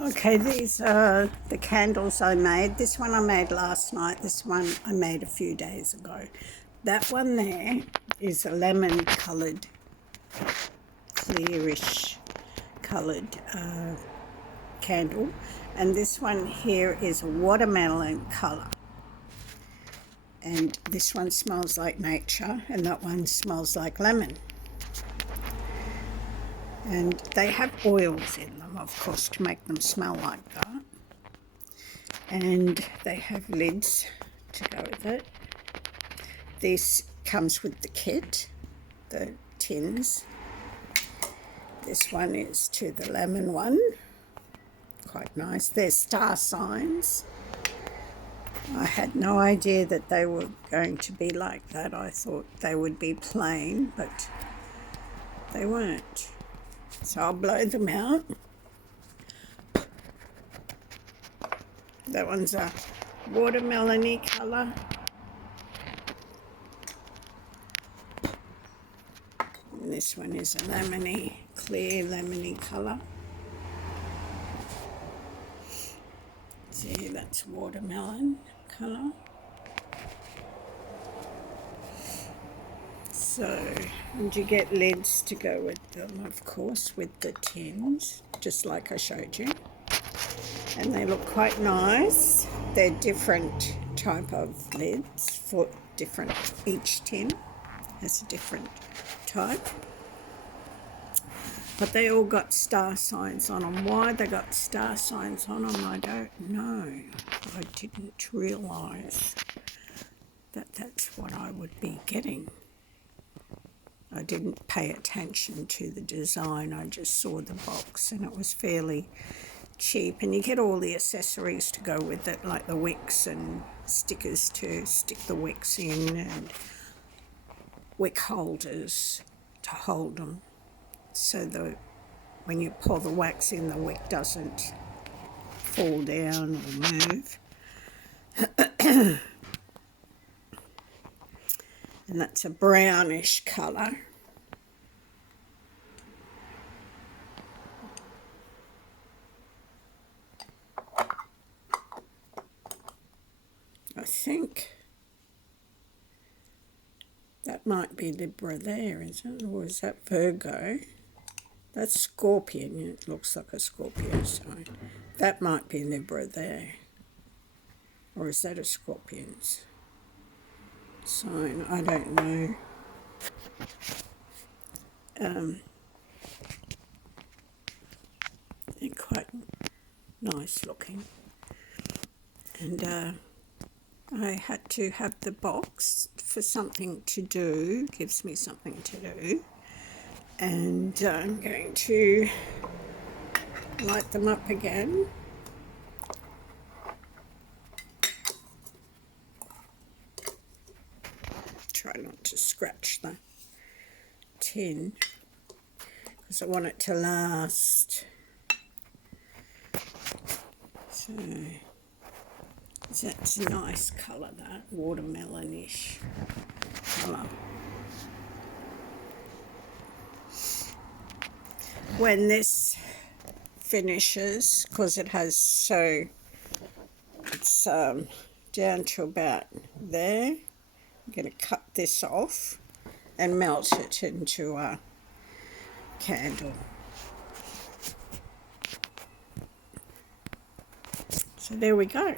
Okay, these are the candles I made. This one I made last night. This one I made a few days ago. That one there is a lemon coloured, clearish coloured candle. And this one here is a watermelon colour. And this one smells like nature and that one smells like lemon. And they have oils in them, of course, to make them smell like that. And they have lids to go with it. This comes with the kit, the tins. This one is to the lemon one. Quite nice. They're star signs. I had no idea that they were going to be like that. I thought they would be plain, but they weren't. So I'll blow them out. That one's a watermelon-y colour. And this one is a lemony, clear lemony colour. See, that's watermelon colour. So, and you get lids to go with them, of course, with the tins, just like I showed you. And they look quite nice. They're different type of lids for different, each tin has a different type. But they all got star signs on them. Why they got star signs on them, I don't know. I didn't realise that that's what I would be getting. I didn't pay attention to the design. I just saw the box and it was fairly cheap, and you get all the accessories to go with it, like the wicks and stickers to stick the wicks in, and wick holders to hold them, so when you pour the wax in, the wick doesn't fall down or move. And that's a brownish colour. I think that might be Libra there, isn't it? Or is that Virgo? That's Scorpion. It looks like a Scorpio sign. That might be Libra there. Or is that a Scorpion's sign? I don't know. They're quite nice looking. And I had to have the box for something to do. Gives me something to do. And I'm going to light them up again. Try not to scratch the tin because I want it to last. So that's a nice colour, that watermelon-ish colour. When this finishes, because it has it's down to about there, I'm going to cut this off and melt it into a candle. So there we go.